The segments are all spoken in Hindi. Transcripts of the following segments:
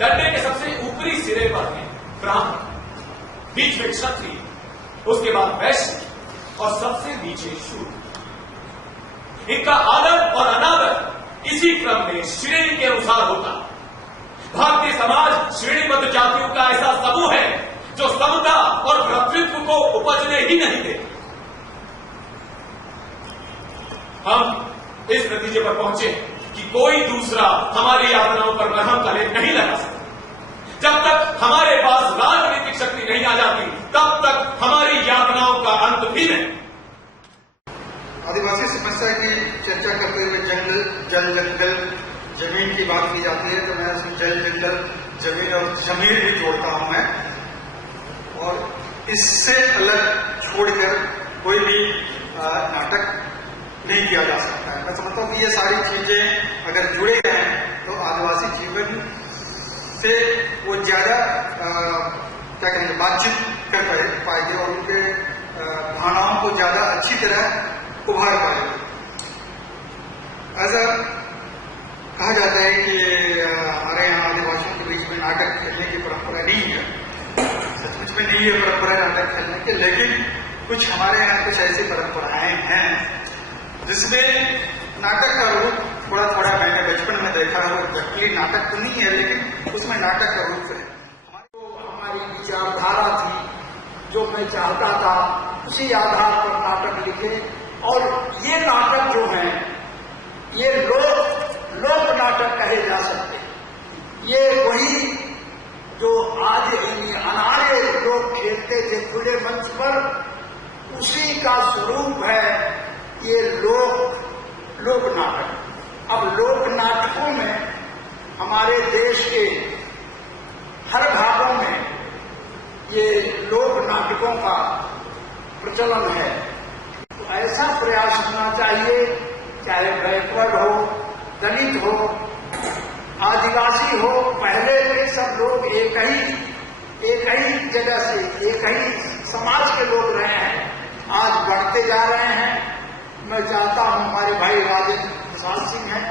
डंडे के सबसे ऊपरी सिरे पर है ब्राह्मण, बीच में क्षत्रिय, उसके बाद वैश्य और सबसे नीचे शूद्र। इनका आदर और अनादर इसी क्रम में श्रेणी के अनुसार होता। भारतीय समाज श्रेणीबद्ध जातियों का ऐसा समूह है जो समता और भ्रातृत्व को उपजने ही नहीं देते। हम इस नतीजे पर पहुंचे कि कोई दूसरा हमारी यातनाओं पर मरहम का लेप नहीं लगा सकता। जब तक हमारे पास राजनीतिक शक्ति नहीं आ जाती, तब तक हमारी यातनाओं का अंत भी नहीं। आदिवासी समस्या की चर्चा करते हुए जल जंगल जमीन की बात की जाती है, तो मैं उसमें जल जंगल जमीन और जमीन भी जोड़ता हूं मैं। और इससे अलग छोड़कर कोई भी नाटक नहीं किया जा सकता है। मैं समझता हूं कि ये सारी चीजें अगर जुड़े हैं तो आदिवासी जीवन से वो ज्यादा क्या कहेंगे बातचीत कर पाएंगे और उनके भावनाओं को ज्यादा अच्छी तरह उभार पाएंगे। ऐसा कहा जाता है कि हमारे यहाँ आदिवासियों के बीच में नाटक खेलने की परंपरा नहीं है। सचमुच में नहीं है परंपरा नाटक खेलने की, लेकिन कुछ हमारे यहाँ कुछ ऐसी परंपराएं हैं जिसमें नाटक का रूप थोड़ा थोड़ा मैंने बचपन में देखा है। एक्चुअली नाटक तो नहीं है, लेकिन उसमें नाटक का रूप है। हमारी विचारधारा थी, जो मैं चाहता था उसी आधार पर नाटक लिखे। और ये नाटक जो हैं ये लोक नाटक कहे जा सकते हैं। ये वही जो आज अनाड़े लोग खेलते थे खुले मंच पर, उसी का स्वरूप है ये लोक नाटक। अब लोक नाटकों में हमारे देश के हर भागों में ये लोक नाटकों का प्रचलन है। तो ऐसा प्रयास होना चाहिए, चाहे बैकवर्ड हो, दलित हो, आदिवासी हो, पहले के सब लोग एक ही जगह से एक ही समाज के लोग रहे हैं, आज बढ़ते जा रहे हैं। मैं चाहता हूं हमारे भाई राजेंद्र प्रसाद सिंह हैं,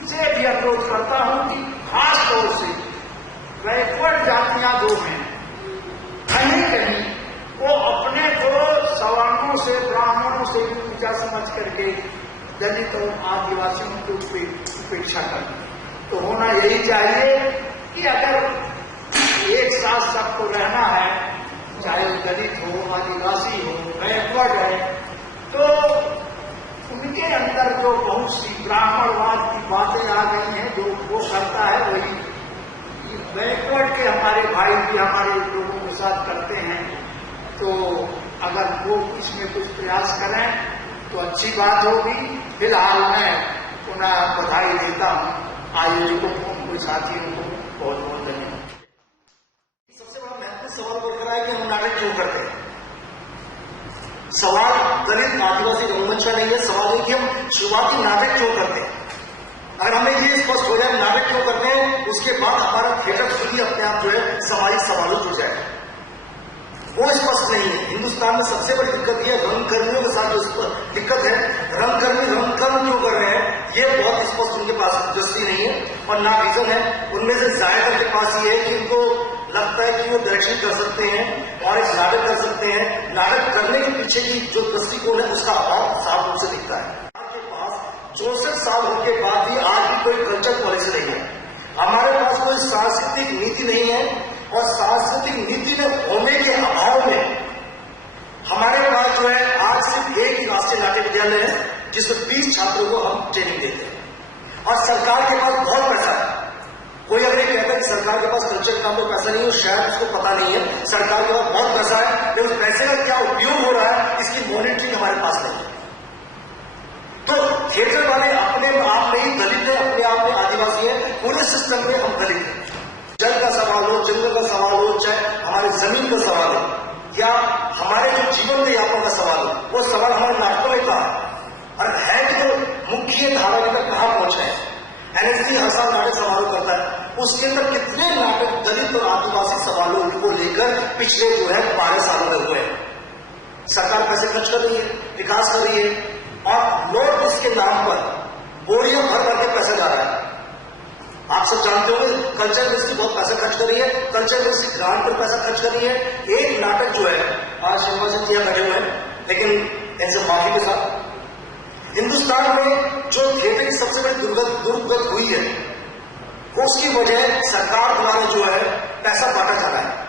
इनसे भी अनुरोध करता हूं कि खास तौर से बैकवर्ड जातियां जो हैं कहीं कहीं वो अपने को सवर्णों से ब्राह्मणों से ऊंचा समझ करके दलित और आदिवासियों की उपेक्षा करें। तो होना यही चाहिए कि अगर एक साथ सबको रहना है, चाहे दलित हो, आदिवासी हो, बैकवर्ड है, तो उनके अंदर जो बहुत सी ब्राह्मणवाद की बातें आ गई हैं, जो वो करता है वही बैकवर्ड के हमारे भाई भी हमारे लोगों के साथ करते हैं। तो अगर वो इसमें कुछ प्रयास करें तो अच्छी बात होगी। फिलहाल मैं पुनः बधाई देता हूं आयोजकों को, उनको साथियों को बहुत बहुत धन्यवाद। सबसे बड़ा महत्वपूर्ण सवाल बरकरार है कि हम नाटक क्यों करते हैं। सवाल दलित आदिवासी रंगमंच का नहीं है, सवाल है कि हम शुरुआती नाटक क्यों करते हैं। अगर हमें ये स्पष्ट हो जाए नाटक क्यों करते हैं, उसके बाद हमारा थिएटर खुद ही अपने आप जो है सामाजिक सवालों जुड़ जाए, वो स्पष्ट नहीं है। हिंदुस्तान में सबसे बड़ी दिक्कत यह रंगकर्मियों के साथ जो दिक्कत है, रंगकर्मी रंगकर्म क्यों कर रहे हैं ये बहुत स्पष्ट उनके पास दिलचस्पी नहीं है और ना विजन है। उनमें से ज्यादातर के पास ये है कि उनको लगता है कि वो डायरेक्शन कर सकते हैं और एक नाटक कर सकते हैं। नाटक करने के पीछे की जो दृष्टिकोण है उसका अभाव साफ रूप से दिखता है। आपके पास 64 साल होने के बाद भी आज भी कोई कल्चर पॉलिसी नहीं है। हमारे पास कोई सांस्कृतिक नीति नहीं है और सांस्कृतिक नीति में होने के अभाव में हमारे पास जो है आज सिर्फ एक ही राष्ट्रीय नाट्य विद्यालय है जिसमें 20 छात्रों को हम ट्रेनिंग देते हैं और सरकार के पास बहुत पैसा है। कोई अगर ये कहता है कि सरकार के पास कल्चर काम में पैसा नहीं है, शायद उसको पता नहीं है। सरकार के पास बहुत पैसा है, लेकिन उस पैसे का क्या उपयोग हो रहा है इसकी मॉनिटरिंग हमारे पास नहीं है। तो थिएटर वाले अपने आप में ही दलित है, अपने आप में आदिवासी है, पूरे सिस्टम में हम दलित हैं। जल का सवाल हो, जंगल का सवाल हो, चाहे हमारी जमीन का सवाल हो या हमारे जो जीवन के यापन का सवाल हो, वो सवाल हमारे नाटकों में कहा और है कि तो मुख्य धारा में कहां पहुंचे हैं। एनएसडी हर साल नाटक समारोह करता है, उसके अंदर कितने नाटक दलित और आदिवासी सवालों को लेकर पिछले जो है 12 सालों में हुए हैं। सरकार पैसे खर्च कर रही है, विकास कर रही है और लोग इसके नाम पर बोरियां भर भर के पैसा जा रहा है। आप सब जानते होंगे कल्चर इंडस्ट्री बहुत पैसा खर्च कर रही है, कल्चर इंडस्ट्री ग्रांट पर पैसा खर्च कर रही है। एक नाटक जो है, आज शर्मा जी किया बैठे हुए हैं, लेकिन इनसे माफी के साथ, हिंदुस्तान में जो थिएटर की सबसे बड़ी दुर्गत हुई है, उसकी वजह सरकार द्वारा जो है पैसा बांटा जा रहा है।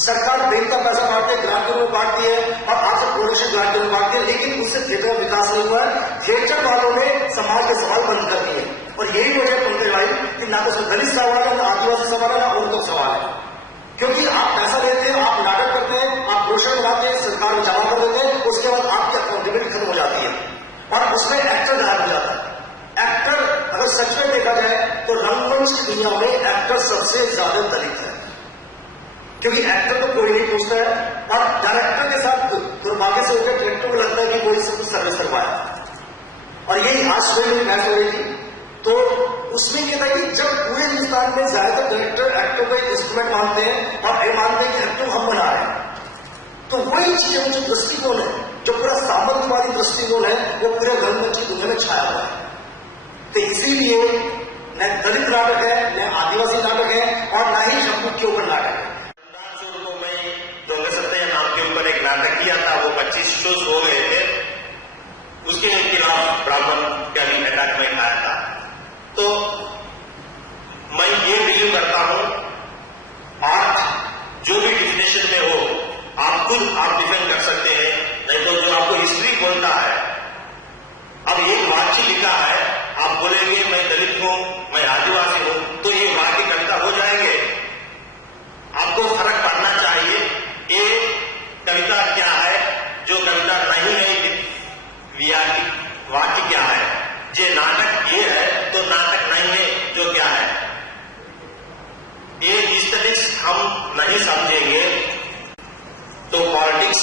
सरकार बैंक का पैसा बांटती है, ग्रांट के रूप में बांटती है, और आज प्रोडक्शन ग्रांट के रूप में बांटती है, लेकिन उससे थिएटर का विकास नहीं हुआ है। थिएटर वालों ने समाज के सवाल बंद कर दिए, और यही वजह है पंकज भाई कि ना तो उसमें दलित सवाल है, ना आदिवासी सवाल है, ना औरतों सवाल है। क्योंकि आप पैसा लेते हैं, आप नाटक करते हैं, आप प्रोडक्शन बनाते हैं, सरकार में जमा कर देते हैं, उसके बाद आपकी अकाउंटेबिलिटी खत्म हो जाती है, और उसमें एक्टर गायब हो जाता है। एक्टर अगर सच में देखा जाए तो रंगमंच की दुनिया में एक्टर सबसे ज्यादा दलित है, क्योंकि एक्टर तो कोई नहीं पूछता है, और डायरेक्टर के साथ दुर्भाग्य से होकर डायरेक्टर को लगता है कि कोई सब कुछ सर्विस करवाया। और यही आज सुबह मेरी बहस हो रही थी, तो उसमें क्या था कि जब पूरे हिंदुस्तान में ज्यादातर डायरेक्टर एक्टर को एक इंस्ट्रूमेंट मानते हैं और ये मानते हैं कि एक्टर हम बना रहे हैं, तो वही चीजें जो दृष्टिकोण है, जो पूरा सामंतवादी दृष्टिकोण है, वो पूरे रंगमंच की दुनिया में छाया हुआ है। तो इसीलिए न दलित नाटक है, न आदिवासी नाटक है, और न ही शंभू के ऊपर नाटक है। को मैं दोंगे सत्य नाम के ऊपर एक नाटक किया था, वो 25 शोज हो गए थे, उसके खिलाफ ब्राह्मण का भी अटैक में आया था। तो मैं ये बिलीव करता हूं, आर्ट जो भी डिफिनेशन में हो, आप खुद आप डिफेंड कर सकते हैं, नहीं तो जो आपको हिस्ट्री बोलता है, अब एक वाक्य लिखा है, आप बोलेंगे मैं दलित हूं, मैं आदिवासी हूं, तो ये वाक्य कविता हो जाएंगे। आपको फर्क पड़ना चाहिए, ये कविता क्या है, जो कविता नहीं है, वाक्य क्या है। जे नाटक ये है तो नाटक नहीं है, जो क्या है। ये एस्थेटिक्स हम नहीं समझेंगे तो पॉलिटिक्स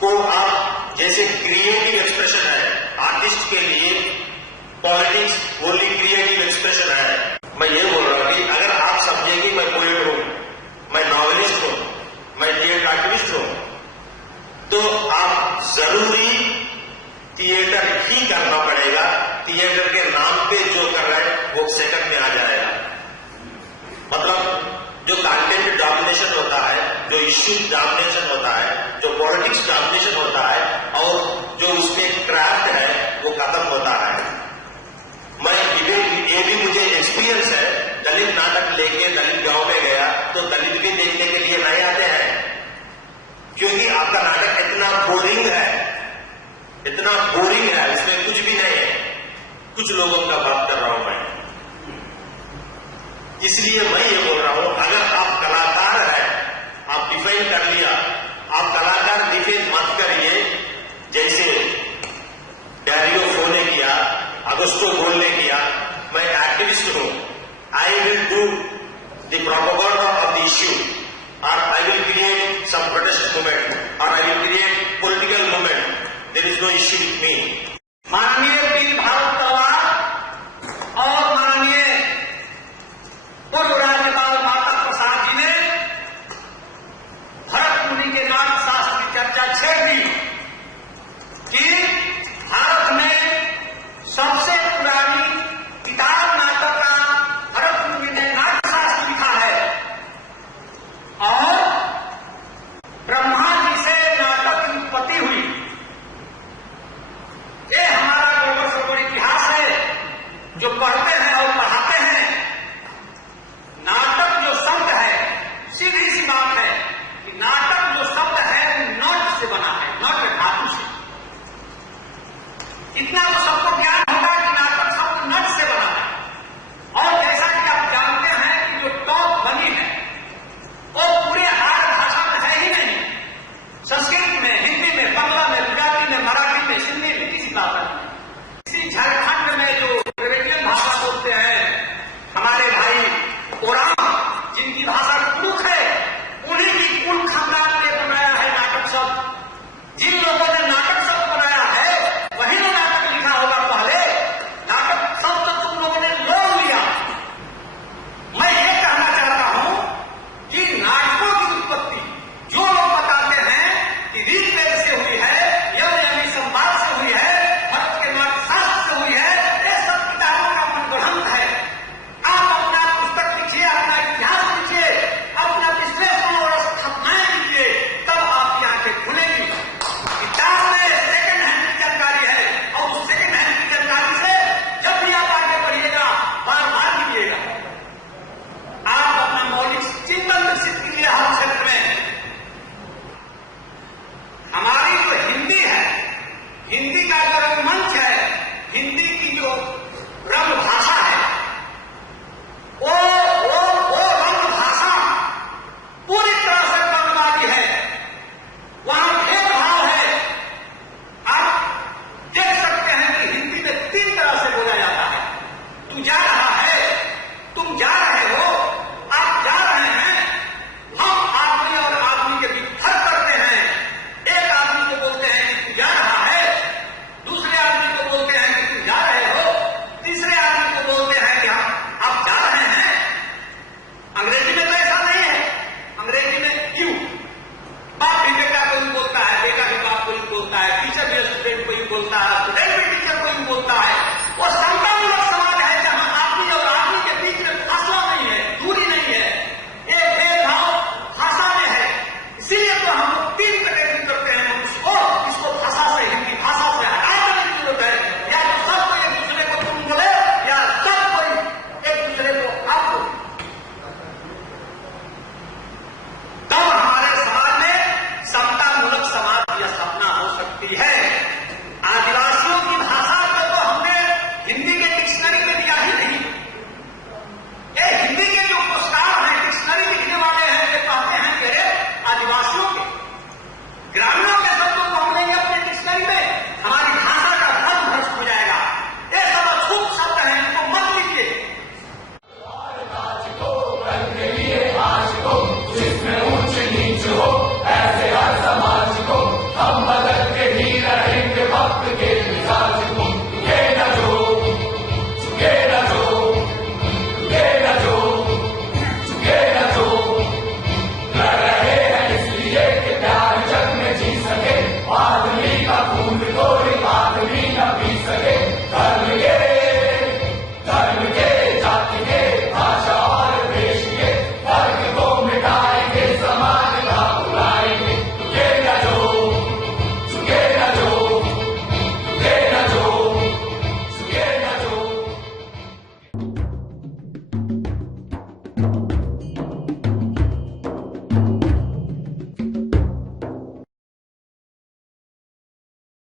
को आप जैसे क्रिएटिव एक्सप्रेशन है, आर्टिस्ट के लिए पॉलिटिक्स ओनली क्रिएटिव एक्सप्रेशन है। मैं ये बोल रहा हूं कि अगर आप समझेंगे मैं पोएट हूं, मैं नॉवेलिस्ट हूं, मैं थिएटर आर्टिस्ट हूं, तो आप जरूरी थिएटर ही करना पड़ेगा। थिएटर के नाम पे जो कर रहे हैं वो सेकंड में आ जाएगा। मतलब जो कंटेंट डोमिनेशन होता है, जो इश्यू डोमिनेशन होता है, जो पॉलिटिक्स डोमिनेशन होता है, और जो उसमें क्राफ्ट है वो खत्म होता है। ये भी मुझे एक्सपीरियंस है, दलित नाटक लेके दलित गांव में गया तो दलित भी देखने के लिए नहीं आते हैं, क्योंकि आपका नाटक इतना बोरिंग है, इतना बोरिंग है, इसमें कुछ भी नहीं है। कुछ लोगों का बात कर रहा हूं मैं, इसलिए मैं ये बोल रहा हूं, अगर आप कलाकार हैं, आप डिफाइन कर लिया, आप कलाकार डिफाइन मत करिए। जैसे डैरियो फो ने किया, अगस्टो गोल ने किया, मैं एक्टिविस्ट हूं, I will do the propaganda of the issue, और I will create some protest movement, और I will create political movement. There is no issue with me. माननीय